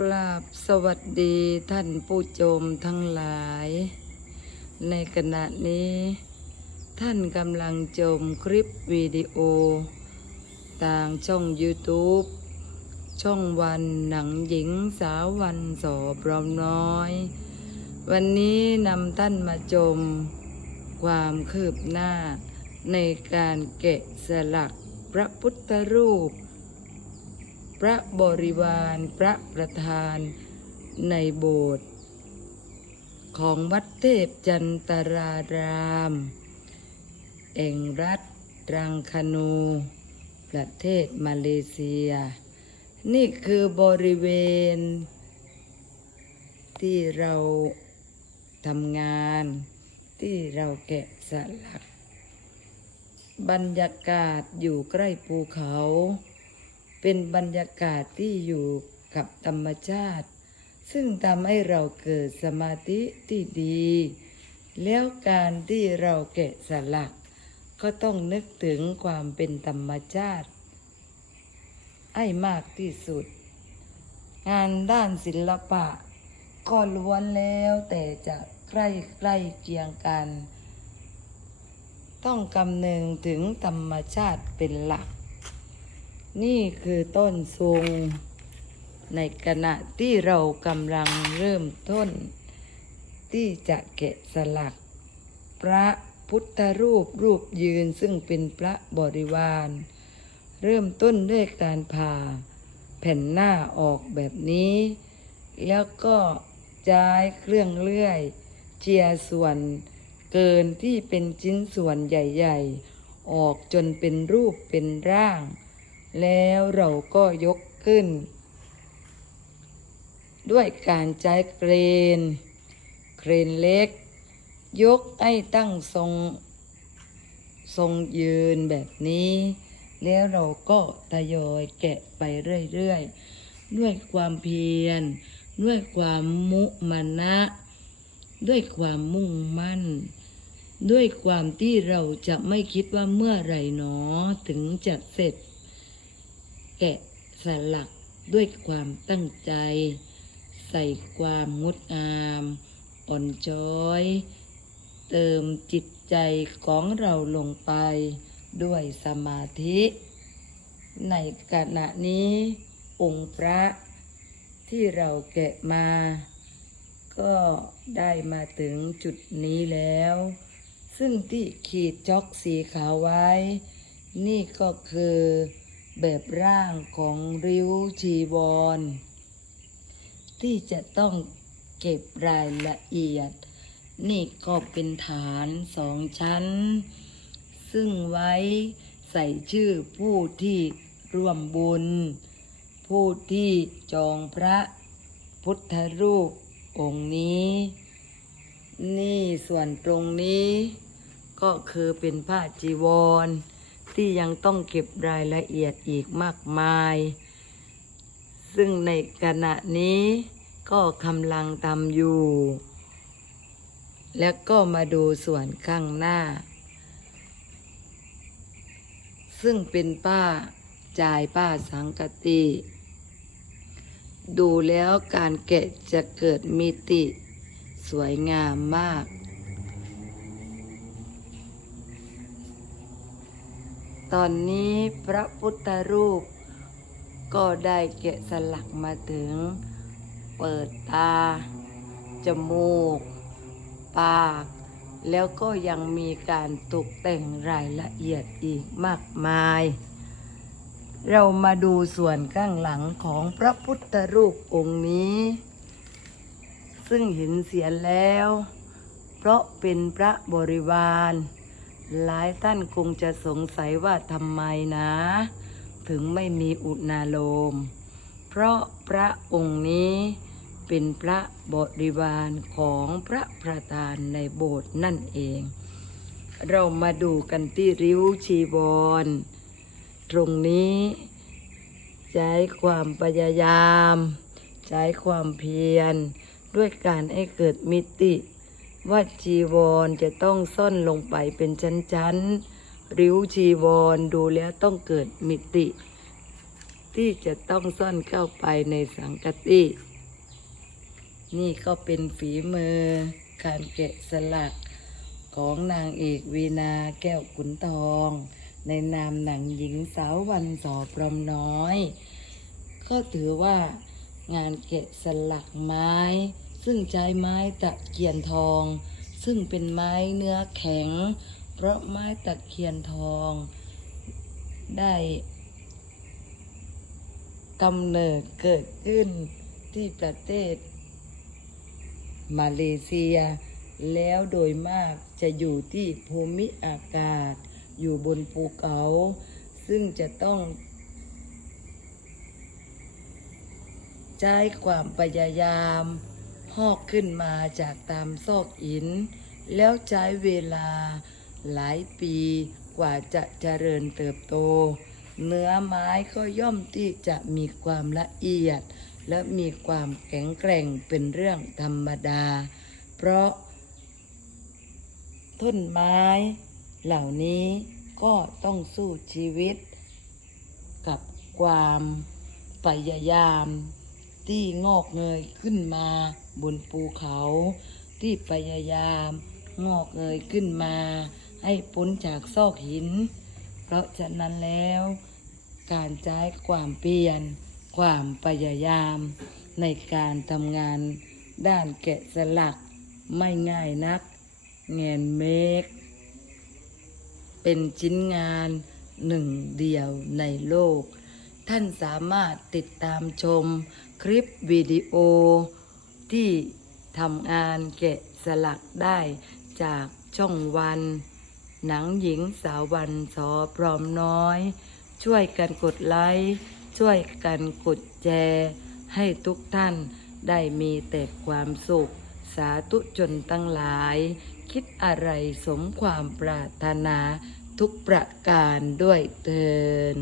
กราบสวัสดีท่านผู้ชมทั้งหลาย ในขณะนี้ ท่านกำลังชมคลิปวิดีโอ ต่างช่อง YouTube ช่องวันหนังหญิงสาววันสอพร้อมน้อย วันนี้นำท่านมาชมความคืบหน้าในการแกะสลักพระพุทธรูป พระบริวาร พระประธานในโบสถ์ของวัดเทพจันตราราม เองรัฐรังคนู ประเทศมาเลเซีย นี่คือบริเวณ ที่เราทำงาน ที่เราแกะสลัก บรรยากาศอยู่ใกล้ภูเขา เป็นบรรยากาศที่อยู่กับธรรมชาติ ซึ่งทำให้เราเกิดสมาธิที่ดี แล้วการที่เราแกะสลัก ก็ต้องนึกถึงความเป็นธรรมชาติ ให้มากที่สุด งานด้านศิลปะ ก็ล้วนแล้วแต่จะใกล้ใกล้เคียงกัน ต้องคำนึงถึงธรรมชาติเป็นหลัก นี่คือต้นทรงในขณะที่เรากำลังเริ่มต้น ที่จะแกะสลัก พระพุทธรูปรูปยืนซึ่งเป็นพระบริวาร เริ่มต้นด้วยการผ่าแผ่นหน้าออกแบบนี้ แล้วก็ใช้เครื่องเลื่อยเจียส่วนเกินที่เป็นชิ้นส่วนใหญ่ ๆ ออกจนเป็นรูปเป็นร่าง แล้วเราก็ยกขึ้น ด้วยการใช้เครน เครนเล็ก ยกให้ตั้งทรง ทรงยืนแบบนี้ แล้วเราก็ทยอยแกะไปเรื่อยๆ ด้วยความเพียร ด้วยความมุมานะ ด้วยความมุ่งมั่นด้วยความที่เราจะไม่คิดว่าเมื่อไรหนอถึงจะเสร็จ แกะสลักด้วยความตั้งใจ ใส่ความงดงาม อ่อนช้อย เติมจิตใจของเราลงไปด้วยสมาธิ ในขณะนี้ องค์พระที่เราแกะมา ก็ได้มาถึงจุดนี้แล้ว ซึ่งที่ขีดจ็อกสีขาวไว้ นี่ก็คือ แบบร่างของริ้วชีวร ที่จะต้องเก็บรายละเอียด นี่ก็เป็นฐานสองชั้น ซึ่งไว้ใส่ชื่อผู้ที่ร่วมบุญ ผู้ที่จองพระพุทธรูปองค์นี้ นี่ส่วนตรงนี้ ก็คือเป็นผ้าจีวร ที่ยังต้องเก็บรายละเอียดอีกมากมาย ซึ่งในขณะนี้ก็กำลังทำอยู่ แล้วก็มาดูส่วนข้างหน้า ซึ่งเป็นป้าจ่ายป้าสังกติ ดูแล้วการแกะจะเกิดมิติ สวยงามมาก ตอนนี้พระพุทธรูป ก็ได้แกะสลักมาถึง เปิดตา จมูก ปาก แล้วก็ยังมีการตกแต่งรายละเอียดอีกมากมาย เรามาดูส่วนข้างหลังของพระพุทธรูปองค์นี้ ซึ่งเห็นเสียแล้ว เพราะเป็นพระบริวาร หลายท่านคงจะสงสัยว่าทำไมนะ ถึงไม่มีอุณาโลม เพราะพระองค์นี้เป็นพระบริวารของพระประธานในโบสถ์นั่นเอง เรามาดูกันที่ริ้วชีวร ตรงนี้ ใช้ความพยายาม ใช้ความเพียร ด้วยการให้เกิดมิติ ว่าจีวรจะต้องซ่อนลงไปเป็นชั้นๆ ริ้วชีวรดูแล้วต้องเกิดมิติ ที่จะต้องซ่อนเข้าไปในสังกติ นี่ก็เป็นฝีมือการแกะสลักของนางเอกวีนาแก้วขุนทอง ในนามหนังหญิงสาววันสอพรมน้อย ก็ถือว่างานแกะสลักไม้ ซึ่งใช้ไม้ตะเคียนทอง ซึ่งเป็นไม้เนื้อแข็ง เพราะไม้ตะเคียนทอง ได้กำเนิดเกิดขึ้นที่ประเทศ มาเลเซีย แล้วโดยมากจะอยู่ที่ภูมิอากาศ อยู่บนภูเขา ซึ่งจะต้อง ใช้ความพยายาม หอกขึ้นมาจากตามซอกหิน แล้วใช้เวลาหลายปีกว่าจะเจริญเติบโต เนื้อไม้ก็ย่อมที่จะมีความละเอียด และมีความแข็งแกร่งเป็นเรื่องธรรมดา เพราะ ต้นไม้เหล่านี้ก็ต้องสู้ชีวิต กับความพยายามที่งอกเงยขึ้นมา บนภูเขาที่พยายามงอกเงยขึ้นมา ให้พ้นจากซอกหิน เพราะฉะนั้นแล้ว การใช้ความเพียรความพยายามในการทำงานด้านแกะสลักไม่ง่ายนัก แงนเมก เป็นชิ้นงานหนึ่งเดียวในโลก ท่านสามารถติดตามชมคลิปวิดีโอ ที่ทำงานแกะสลักได้จากช่องวัน หนังหญิงสาววันสอพร้อมน้อย ช่วยกันกดไลค์ช่วยกันกดแชร์ให้ทุกท่านได้มีแต่ความสุข สาธุชนตั้งหลาย คิดอะไรสมความปรารถนาทุกประการด้วยเทิน